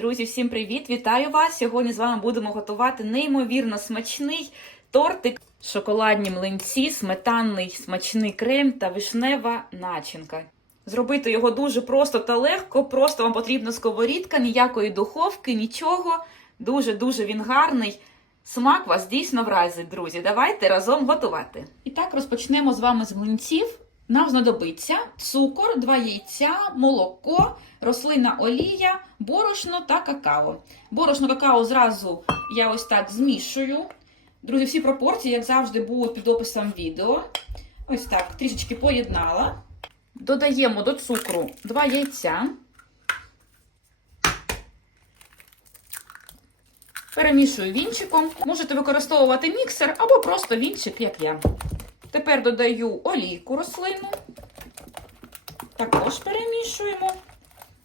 Друзі, всім привіт! Вітаю вас! Сьогодні з вами будемо готувати неймовірно смачний тортик, шоколадні млинці, сметанний смачний крем та вишнева начинка. Зробити його дуже просто та легко. Просто вам потрібна сковорідка, ніякої духовки, нічого. Дуже-дуже він гарний. Смак вас дійсно вразить, друзі. Давайте разом готувати. І так розпочнемо з вами з млинців. Нам знадобиться цукор, два яйця, молоко, рослинна олія, борошно та какао. Борошно какао зразу я ось так змішую. Друзі, всі пропорції, як завжди, будуть під описом відео. Ось так, трішечки поєднала. Додаємо до цукру два яйця. Перемішую вінчиком. Можете використовувати міксер або просто вінчик, як я. Тепер додаю олійку рослину. Також перемішуємо.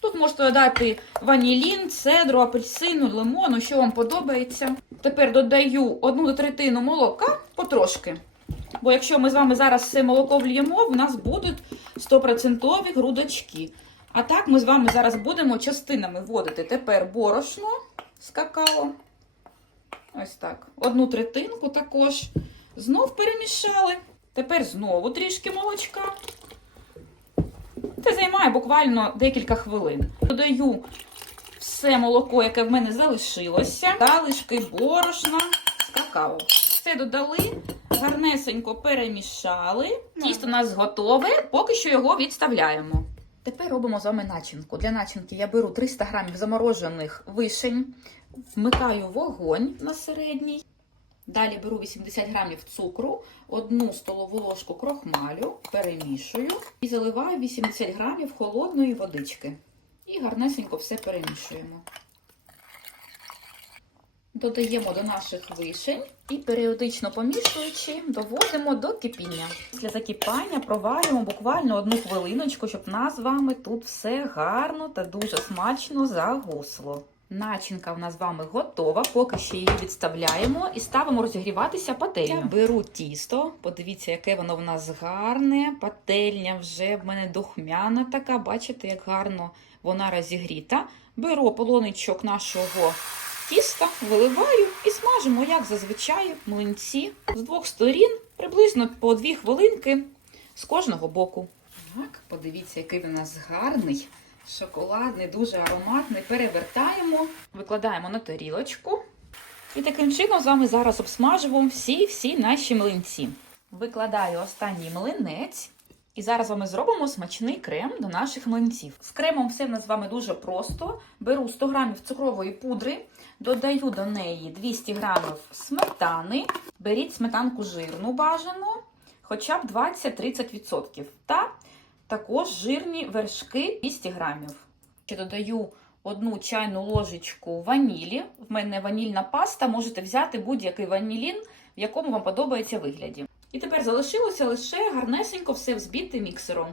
Тут можете додати ванілін, цедру, апельсину, лимону, що вам подобається. Тепер додаю одну третину молока потрошки. Бо якщо ми з вами зараз все молоко вліємо, в нас будуть 100% грудочки. А так ми з вами зараз будемо частинами вводити тепер борошно з какао. Ось так. Одну третинку також. Знов перемішали. Тепер знову трішки молочка. Це займає буквально декілька хвилин. Додаю все молоко, яке в мене залишилося, залишки борошна з какао. Все додали, гарнесенько перемішали. Тісто у нас готове, поки що його відставляємо. Тепер робимо з вами начинку. Для начинки я беру 300 грамів заморожених вишень, вмикаю вогонь на середній. Далі беру 80 грамів цукру, одну столову ложку крохмалю, перемішую і заливаю 80 грамів холодної водички. І гарнесенько все перемішуємо. Додаємо до наших вишень і періодично помішуючи, доводимо до кипіння. Після закипання проварюємо буквально одну хвилиночку, щоб нас з вами тут все гарно та дуже смачно загусло. Начинка в нас з вами готова, поки що її відставляємо і ставимо розігріватися пательню. Я беру тісто, подивіться, яке воно в нас гарне. Пательня вже в мене духмяна така, бачите, як гарно вона розігріта. Беру полоничок нашого тіста, виливаю і смажимо, як зазвичай, млинці з двох сторін, приблизно по дві хвилинки з кожного боку. Так, подивіться, який у нас гарний. Шоколадний, дуже ароматний. Перевертаємо, викладаємо на тарілочку. І таким чином з вами зараз обсмажуємо всі-всі наші млинці. Викладаю останній млинець. І зараз з вами зробимо смачний крем до наших млинців. З кремом все в нас з вами дуже просто. Беру 100 грамів цукрової пудри, додаю до неї 200 грамів сметани. Беріть сметанку жирну бажану, хоча б 20-30%. Та також жирні вершки 200 грамів. Ще додаю одну чайну ложечку ванілі. В мене ванільна паста, можете взяти будь-який ванілін, в якому вам подобається вигляді. І тепер залишилося лише гарнесенько все взбити міксером.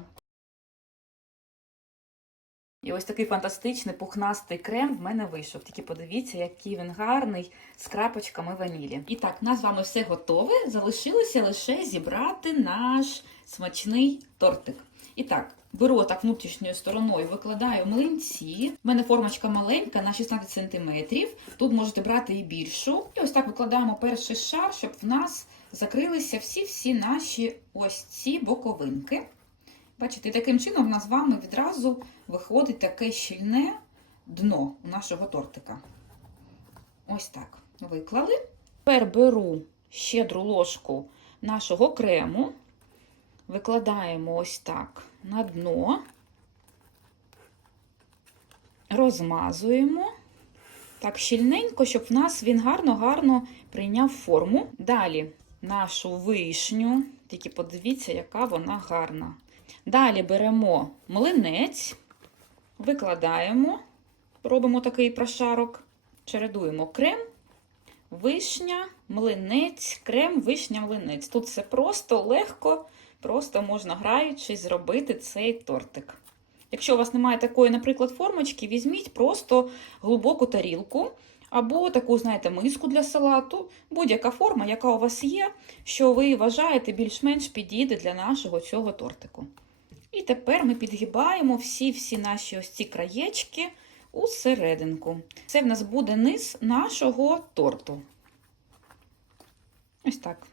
І ось такий фантастичний пухнастий крем в мене вийшов. Тільки подивіться, який він гарний з крапочками ванілі. І так, у нас з вами все готове. Залишилося лише зібрати наш смачний тортик. І так, беру так внутрішньою стороною, викладаю млинці. У мене формочка маленька на 16 см. Тут можете брати і більшу. І ось так викладаємо перший шар, щоб в нас закрилися всі-всі наші ось ці боковинки. Бачите, таким чином в нас з вами відразу виходить таке щільне дно нашого тортика. Ось так. Виклали. Тепер беру щедру ложку нашого крему. Викладаємо ось так на дно, розмазуємо так щільненько, щоб в нас він гарно-гарно прийняв форму. Далі нашу вишню, тільки подивіться, яка вона гарна. Далі беремо млинець, викладаємо, робимо такий прошарок, чередуємо крем, вишня, млинець, крем, вишня, млинець. Тут все просто, легко. Просто можна граючись зробити цей тортик. Якщо у вас немає такої, наприклад, формочки, візьміть просто глибоку тарілку або таку, знаєте, миску для салату, будь-яка форма, яка у вас є, що ви вважаєте більш-менш підійде для нашого цього тортику. І тепер ми підгибаємо всі-всі наші ось ці краєчки у серединку. Це в нас буде низ нашого торту. Ось так.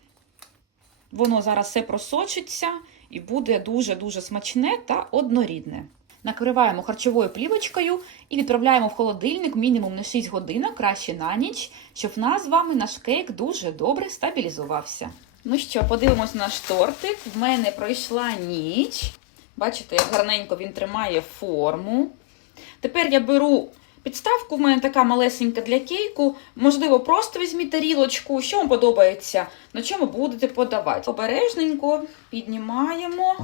Воно зараз все просочиться і буде дуже-дуже смачне та однорідне. Накриваємо харчовою плівочкою і відправляємо в холодильник мінімум на 6 годинок, краще на ніч, щоб в нас з вами наш кейк дуже добре стабілізувався. Ну що, подивимось наш тортик. В мене пройшла ніч. Бачите, як гарненько він тримає форму. Тепер я беру підставку, в мене така малесенька для кейку. Можливо, просто візьміть тарілочку, що вам подобається, на чому будете подавати. Обережненько піднімаємо.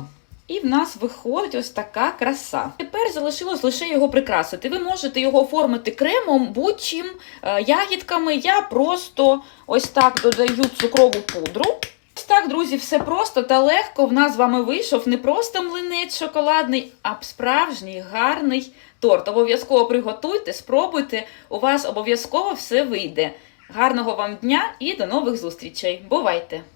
І в нас виходить ось така краса. Тепер залишилось лише його прикрасити. Ви можете його оформити кремом, будь-чим, е, ягідками. Я просто ось так додаю цукрову пудру. Ось так, друзі, все просто та легко. В нас з вами вийшов не просто млинець шоколадний, а справжній гарний торт. Обов'язково приготуйте, спробуйте. У вас обов'язково все вийде. Гарного вам дня і до нових зустрічей. Бувайте!